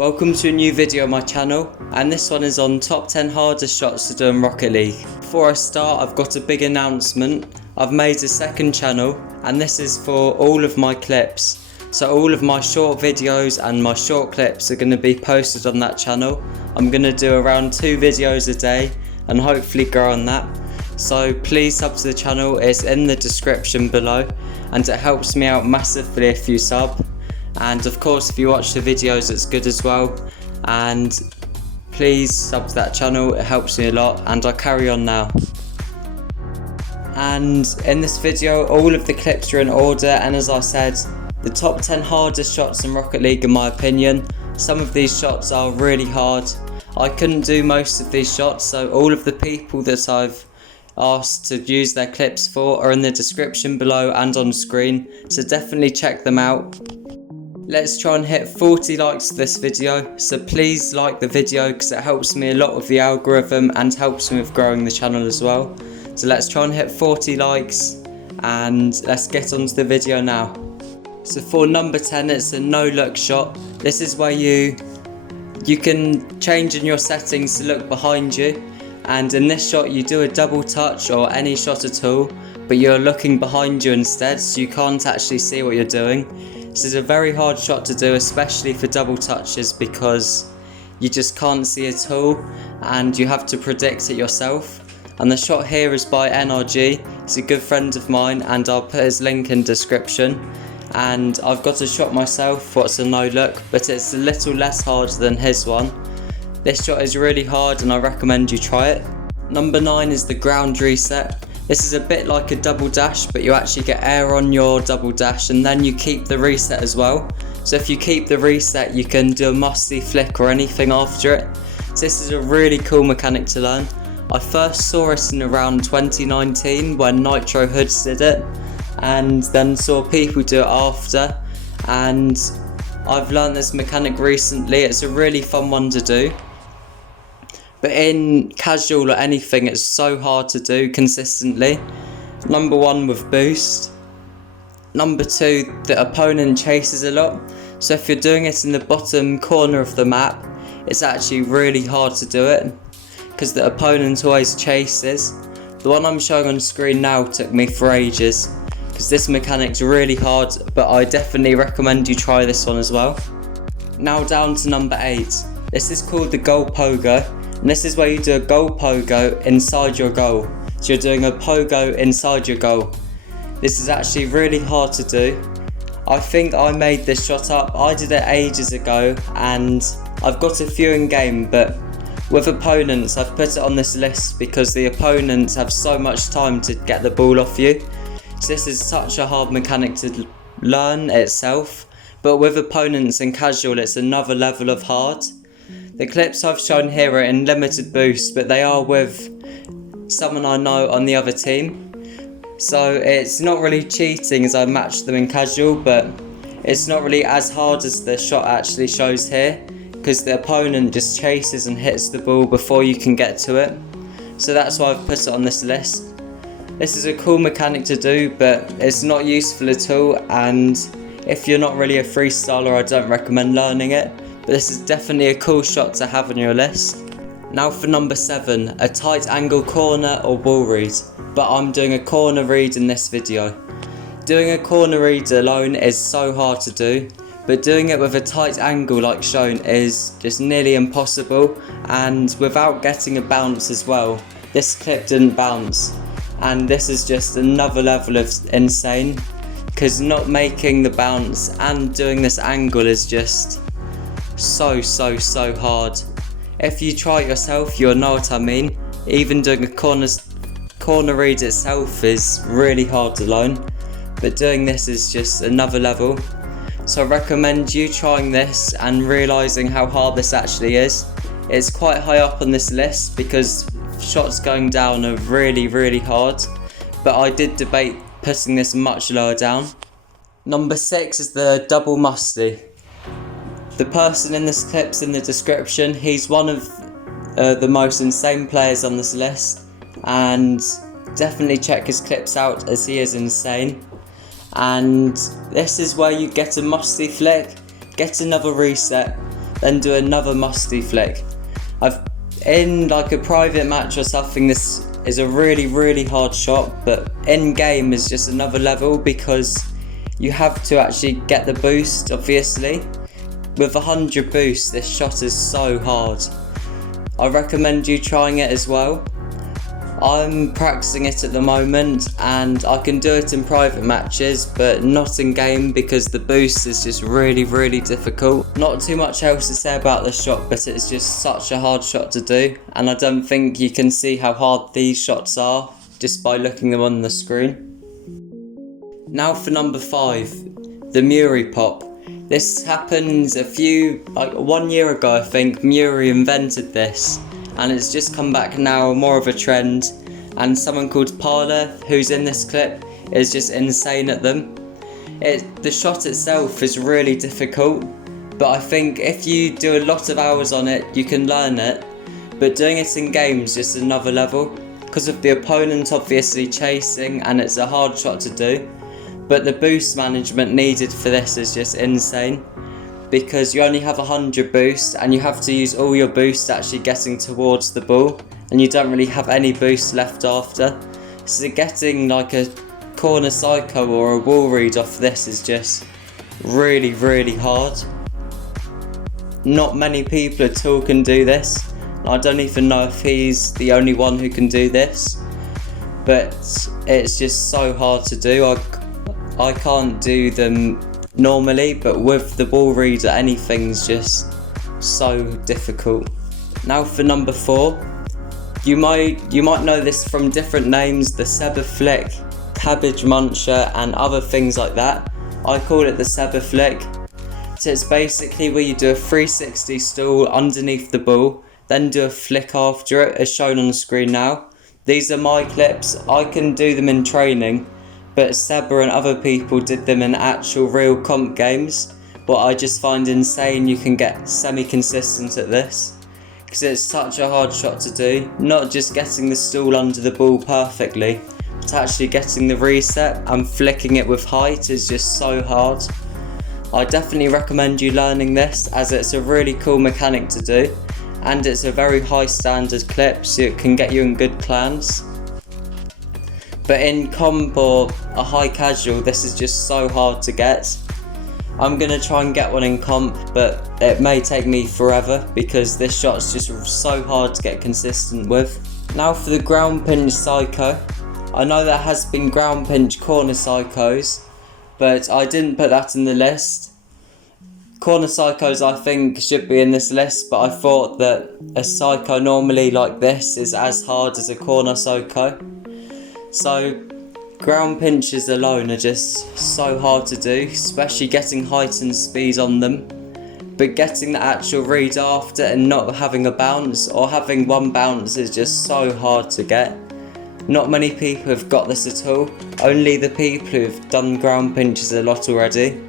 Welcome to a new video on my channel, and this one is on top 10 hardest shots to do in Rocket League. Before I start, I've got a big announcement. I've made a second channel, and this is for all of my clips. So all of my short videos and my short clips are going to be posted on that channel. I'm going to do around 2 videos a day and hopefully grow on that. So please sub to the channel, it's in the description below, and it helps me out massively if you sub. And of course if you watch the videos it's good as well, and please sub to that channel, it helps me a lot, and I'll carry on now. And in this video all of the clips are in order, and as I said, the top 10 hardest shots in Rocket League in my opinion. Some of these shots are really hard. I couldn't do most of these shots, so all of the people that I've asked to use their clips for are in the description below and on screen, so definitely check them out. Let's try and hit 40 likes to this video, so please like the video because it helps me a lot with the algorithm and helps me with growing the channel as well. So let's try and hit 40 likes and let's get on to the video now. So for number 10, it's a no look shot. This is where you can change in your settings to look behind you, and in this shot you do a double touch or any shot at all, but you're looking behind you instead, so you can't actually see what you're doing. This is a very hard shot to do, especially for double touches, because you just can't see at all and you have to predict it yourself. And the shot here is by NRG, he's a good friend of mine, and I'll put his link in description. And I've got a shot myself, what's a no look, but it's a little less hard than his one. This shot is really hard and I recommend you try it. Number 9 is the ground reset. This is a bit like a double dash, but you actually get air on your double dash and then you keep the reset as well. So if you keep the reset you can do a Musty flick or anything after it. So this is a really cool mechanic to learn. I first saw it in around 2019 when Nitro Hoods did it, and then saw people do it after, and I've learned this mechanic recently. It's a really fun one to do. But in casual or anything, it's so hard to do consistently. Number 1 with boost. Number 2, the opponent chases a lot. So if you're doing it in the bottom corner of the map, it's actually really hard to do it because the opponent always chases. The one I'm showing on screen now took me for ages because this mechanic's really hard, but I definitely recommend you try this one as well. Now down to number 8. This is called the goal pogo. And this is where you do a goal pogo inside your goal. So you're doing a pogo inside your goal. This is actually really hard to do. I think I made this shot up. I did it ages ago and I've got a few in game, but with opponents I've put it on this list because the opponents have so much time to get the ball off you. So this is such a hard mechanic to learn itself, but with opponents in casual it's another level of hard. The clips I've shown here are in limited boost, but they are with someone I know on the other team. So it's not really cheating as I matched them in casual, but it's not really as hard as the shot actually shows here, because the opponent just chases and hits the ball before you can get to it. So that's why I've put it on this list. This is a cool mechanic to do, but it's not useful at all, and if you're not really a freestyler I don't recommend learning it. But this is definitely a cool shot to have on your list. Now for number 7, a tight angle corner or wall read, but I'm doing a corner read in this video. Doing a corner read alone is so hard to do, but doing it with a tight angle like shown is just nearly impossible, and without getting a bounce as well. This clip didn't bounce, and this is just another level of insane, because not making the bounce and doing this angle is just so hard. If you try it yourself you'll know what I mean. Even doing a corner read itself is really hard to learn, but doing this is just another level. So I recommend you trying this and realising how hard this actually is. It's quite high up on this list because shots going down are really hard, but I did debate putting this much lower down. Number 6 is the double musty. The person in this clip's in the description. He's one of the most insane players on this list, and definitely check his clips out as he is insane. And this is where you get a Musty flick, get another reset, then do another Musty flick. In like a private match or something, this is a really hard shot, but in game is just another level because you have to actually get the boost, obviously. With 100 boost, this shot is so hard. I recommend you trying it as well. I'm practicing it at the moment and I can do it in private matches, but not in game because the boost is just really difficult. Not too much else to say about this shot, but it's just such a hard shot to do, and I don't think you can see how hard these shots are just by looking them on the screen. Now for number 5, the Muri pop. This happened like 1 year ago, I think. Muri invented this, and it's just come back now, more of a trend, and someone called Parla, who's in this clip, is just insane at them. The shot itself is really difficult, but I think if you do a lot of hours on it, you can learn it, but doing it in games is just another level, because of the opponent obviously chasing, and it's a hard shot to do, but the boost management needed for this is just insane. Because you only have 100 boost and you have to use all your boost actually getting towards the ball, and you don't really have any boost left after. So getting like a corner psycho or a wall read off this is just really hard. Not many people at all can do this. I don't even know if he's the only one who can do this, but it's just so hard to do. I can't do them normally, but with the ball reader, anything's just so difficult. Now for number 4, you might know this from different names, the Sever Flick, Cabbage Muncher and other things like that. I call it the Sever Flick. So it's basically where you do a 360 stall underneath the ball, then do a flick after it, as shown on the screen now. These are my clips. I can do them in training, but Seber and other people did them in actual real comp games. What I just find insane, you can get semi-consistent at this, because it's such a hard shot to do. Not just getting the stall under the ball perfectly, but actually getting the reset and flicking it with height is just so hard. I definitely recommend you learning this, as it's a really cool mechanic to do, and it's a very high standard clip, so it can get you in good clans. But in comp or a high casual, this is just so hard to get. I'm going to try and get one in comp, but it may take me forever because this shot's just so hard to get consistent with. Now for the ground pinch psycho. I know there has been ground pinch corner psychos, but I didn't put that in the list. Corner psychos I think should be in this list, but I thought that a psycho normally like this is as hard as a corner psycho. So ground pinches alone are just so hard to do, especially getting height and speed on them. But getting the actual read after and not having a bounce, or having one bounce, is just so hard to get. Not many people have got this at all, only the people who've done ground pinches a lot already.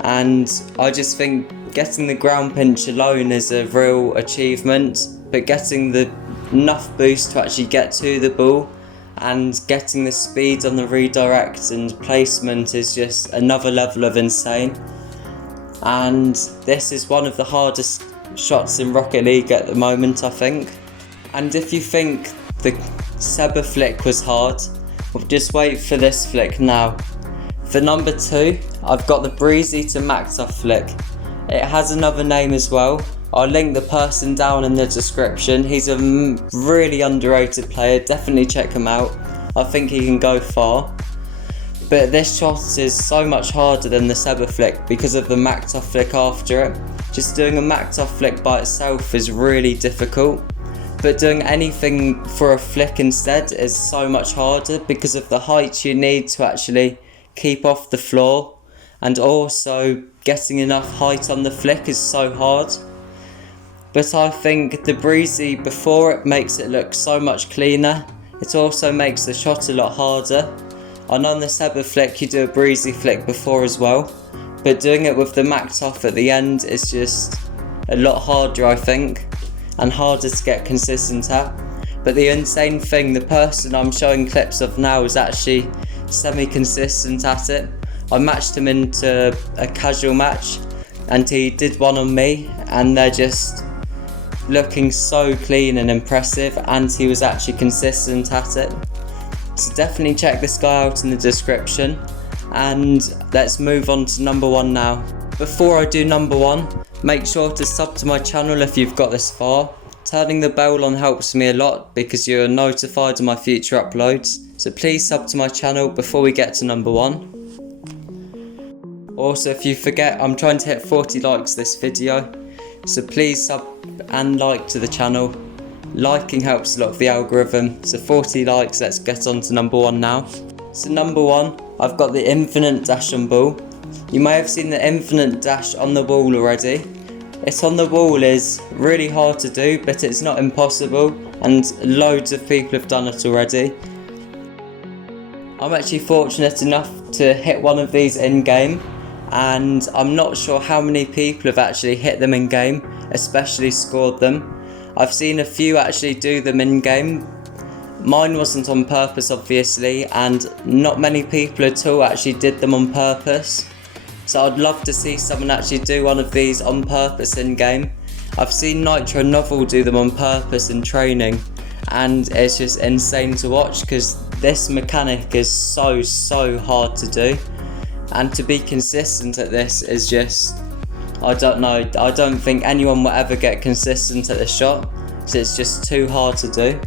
And I just think getting the ground pinch alone is a real achievement, but getting the enough boost to actually get to the ball and getting the speed on the redirect and placement is just another level of insane. And this is one of the hardest shots in Rocket League at the moment, I think. And if you think the Seber Flick was hard, well, just wait for this flick now. For number 2, I've got the Breezy to Maxoff flick. It has another name as well. I'll link the person down in the description. He's a really underrated player, definitely check him out. I think he can go far. But this shot is so much harder than the Seber Flick because of the Maxoff flick after it. Just doing a Maxoff flick by itself is really difficult. But doing anything for a flick instead is so much harder because of the height you need to actually keep off the floor. And also getting enough height on the flick is so hard. But I think the Breezy before it makes it look so much cleaner. It also makes the shot a lot harder. I know on the Seber Flick you do a Breezy flick before as well, but doing it with the Maxoff at the end is just a lot harder, I think, and harder to get consistent at. But the insane thing, the person I'm showing clips of now is actually semi-consistent at it. I matched him into a casual match and he did one on me and they're just looking so clean and impressive, and he was actually consistent at it. So definitely check this guy out in the description, and let's move on to number 1 now. Before I do number 1, make sure to sub to my channel if you've got this far. Turning the bell on helps me a lot because you're notified of my future uploads. So please sub to my channel before we get to number 1. Also, if you forget, I'm trying to hit 40 likes this video. So please sub and like to the channel. Liking helps a lot of the algorithm. So 40 likes, let's get on to number 1 now. So number 1, I've got the infinite dash on ball. You may have seen the infinite dash on the wall already. It on the wall is really hard to do, but it's not impossible, and loads of people have done it already. I'm actually fortunate enough to hit one of these in game, and I'm not sure how many people have actually hit them in game, especially scored them. I've seen a few actually do them in game. Mine wasn't on purpose obviously, and not many people at all actually did them on purpose. So I'd love to see someone actually do one of these on purpose in game. I've seen Nitro Novel do them on purpose in training, and it's just insane to watch because this mechanic is so hard to do, and to be consistent at this is just, I don't know, I don't think anyone will ever get consistent at this shot, so it's just too hard to do.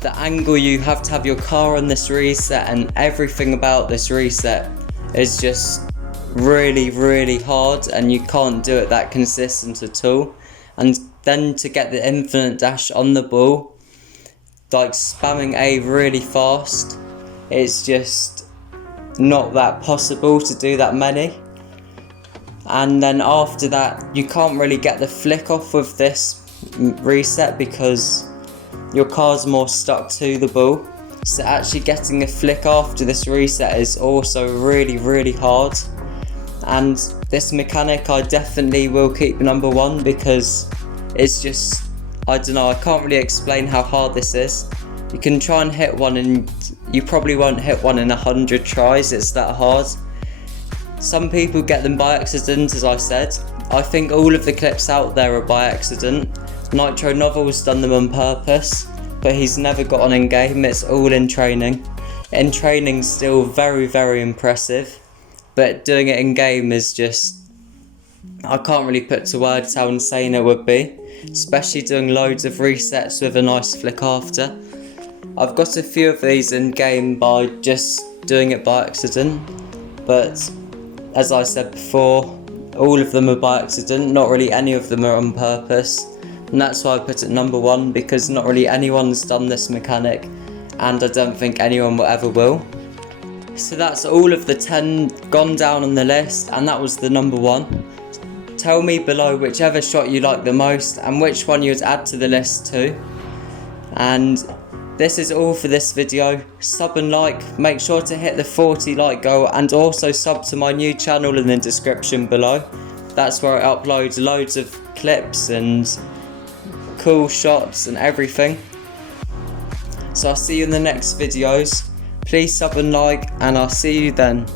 The angle you have to have your car on this reset, and everything about this reset is just really hard, and you can't do it that consistent at all. And then to get the infinite dash on the ball, like spamming A really fast, it's just not that possible to do that many. And then after that, you can't really get the flick off with this reset because your car's more stuck to the ball. So actually getting a flick after this reset is also really hard. And this mechanic I definitely will keep number 1 because it's just, I don't know, I can't really explain how hard this is. You can try and hit one and you probably won't hit one in 100 tries, it's that hard. Some people get them by accident, as I said. I think all of the clips out there are by accident. Nitro Novel's done them on purpose, but he's never got on in game, it's all in training. In training still very impressive. But doing it in game is just, I can't really put to words how insane it would be, especially doing loads of resets with a nice flick after. I've got a few of these in game by just doing it by accident, but as I said before, all of them are by accident, not really any of them are on purpose, and that's why I put it number 1, because not really anyone's done this mechanic, and I don't think anyone will ever will. So that's all of the 10 gone down on the list, and that was the number 1. Tell me below whichever shot you like the most and which one you'd add to the list too. And this is all for this video. Sub and like, make sure to hit the 40 like goal, and also sub to my new channel in the description below. That's where I upload loads of clips and cool shots and everything. So I'll see you in the next videos. Please sub and like, and I'll see you then.